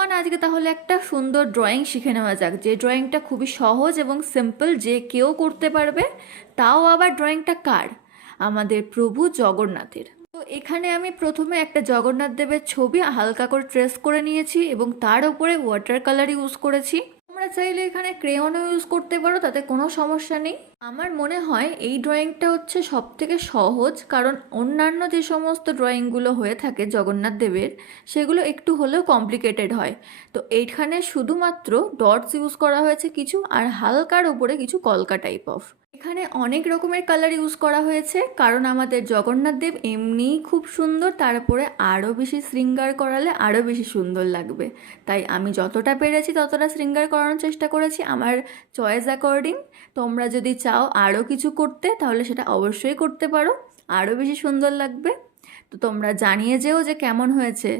On, আজকে তাহলে একটা সুন্দর ড্রয়িং শিখে নেওয়া যাক, যে ড্রয়িংটা খুবই সহজ এবং সিম্পল, যে কেউ করতে পারবে। তাও আবার ড্রয়িংটা কার? আমাদের প্রভু জগন্নাথের। তো এখানে আমি প্রথমে একটা জগন্নাথ দেবের ছবি হালকা করে ট্রেস করে নিয়েছি এবং তার উপরে ওয়াটার কালার ইউজ করেছি। তোমরা চাইলে এখানে ক্রেয়নও ইউজ করতে পারো, তাতে কোনো সমস্যা নেই। আমার মনে হয় এই ড্রয়িংটা হচ্ছে সব থেকে সহজ, কারণ অন্যান্য যে সমস্ত ড্রয়িংগুলো হয়ে থাকে জগন্নাথ দেবের, সেগুলো একটু হলেও কমপ্লিকেটেড হয়। তো এইখানে শুধুমাত্র ডটস ইউজ করা হয়েছে কিছু, আর হালকার উপরে কিছু কলকা টাইপ অফ। এখানে অনেক রকমের কালার ইউজ করা হয়েছে, কারণ আমাদের জগন্নাথ দেব এমনিই খুব সুন্দর, তারপরে আরও বেশি শৃঙ্গার করালে আরও বেশি সুন্দর লাগবে। তাই আমি যতটা পেরেছি ততটা শৃঙ্গার করানোর চেষ্টা করেছি আমার চয়েস অ্যাকর্ডিং। তোমরা যদি চাও আরও কিছু করতে, তাহলে সেটা অবশ্যই করতে পারো, আরও বেশি সুন্দর লাগবে। তো তোমরা জানিয়ে যেও যে কেমন হয়েছে।